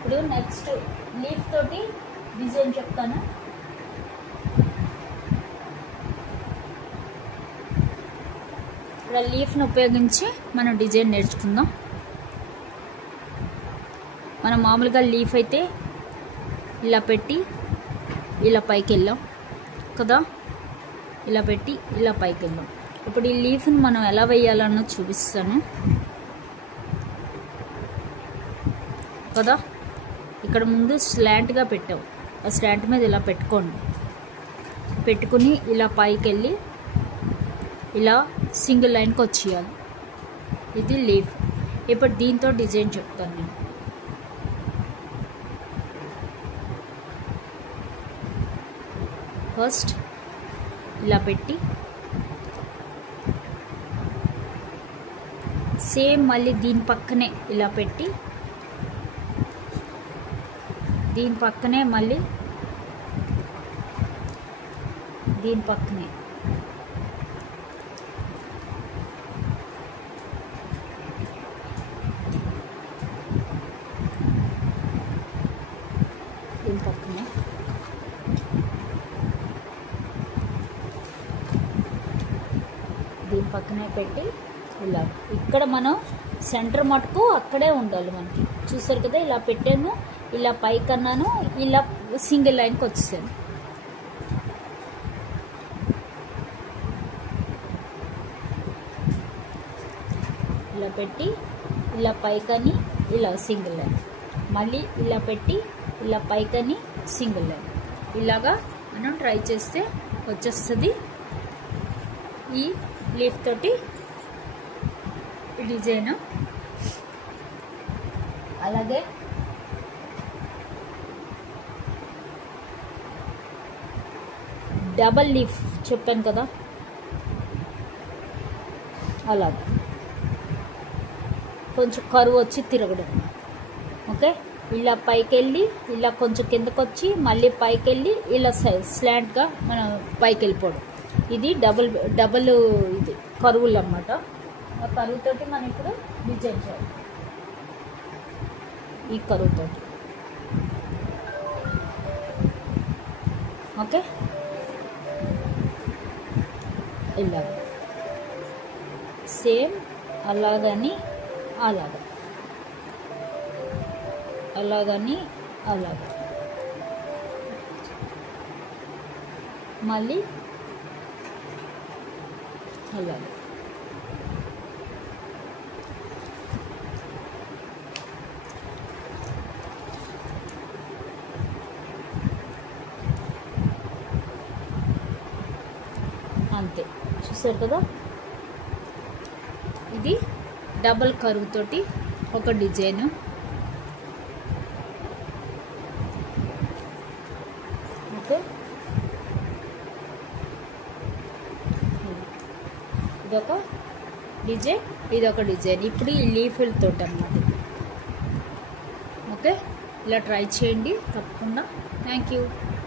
ఇప్పుడు next leaf తోటి design చెప్తాను. ఇక్కడ లీఫ్ను ఉపయోగించి మనం డిజైన్ నేర్చుకుందాం. మనం మామూలుగా లీఫ్ అయితే ఇలా పెట్టి ఇలా పైకి వెళ్ళాం కదా, ఇలా పెట్టి ఇలా పైకి వెళ్ళాం. ఇప్పుడు ఈ లీఫ్ని మనం ఎలా వేయాలన్నో చూపిస్తాను కదా. ఇక్కడ ముందు స్లాంట్గా పెట్టాం, ఆ స్లాంట్ మీద ఇలా పెట్టుకోండి. పెట్టుకుని ఇలా పైకి వెళ్ళి ఇలా సింగిల్ లైన్కి వచ్చేయాలి. ఇది లీఫ్. ఇప్పుడు దీంతో డిజైన్ చెప్తాను నేను. ఫస్ట్ ఇలా పెట్టి సేమ్ మళ్ళీ దీని పక్కనే ఇలా పెట్టి దీని పక్కనే మళ్ళీ దీని పక్కనే దీని పక్కనే దీని పక్కనే పెట్టి ఇలా ఇక్కడ మనం సెంటర్ మటుకు అక్కడే ఉండాలి మనకి. చూసారు కదా, ఇలా పెట్టాను, ఇలా పైకి అన్నాను, ఇలా సింగిల్ లైన్కి వచ్చేసాను. ఇలా పెట్టి ఇలా పైకని ఇలా సింగిల్ లైన్, మళ్ళీ ఇలా పెట్టి ఇలా పైకని సింగిల్ లైన్. ఇలాగా మనం ట్రై చేస్తే వచ్చేస్తుంది ఈ లీఫ్ తోటి డిజైన్. అలాగే డబల్ లీఫ్ చెప్పాను కదా, అలాగే కొంచెం కరువు వచ్చి తిరగడం. ఓకే, ఇలా పైకి వెళ్ళి ఇలా కొంచెం కిందకు వచ్చి మళ్ళీ పైకి వెళ్ళి ఇలా స్లాంట్గా మనం పైకి వెళ్ళిపోవడం. ఇది డబల్ ఇది కరువులు అన్నమాట. ఆ కరువుతోటి మనం ఇప్పుడు డిజైన్ చేయాలి. ఈ కరువుతోటి ఓకే, ఇలా సేమ్ అలాగని అలాగా, అలాగని అలాగా, మళ్ళీ అలాగే. అంతే, చూసారు కదా. ఇది డబల్ కర్వ్ తోటి ఒక డిజైన్. ఓకే, ఇదొక డిజైన్, ఇదొక డిజైన్. ఇప్పుడు ఈ లీఫ్లతో అన్నమాట. ఓకే, ఇలా ట్రై చేయండి తప్పకుండా. Thank you.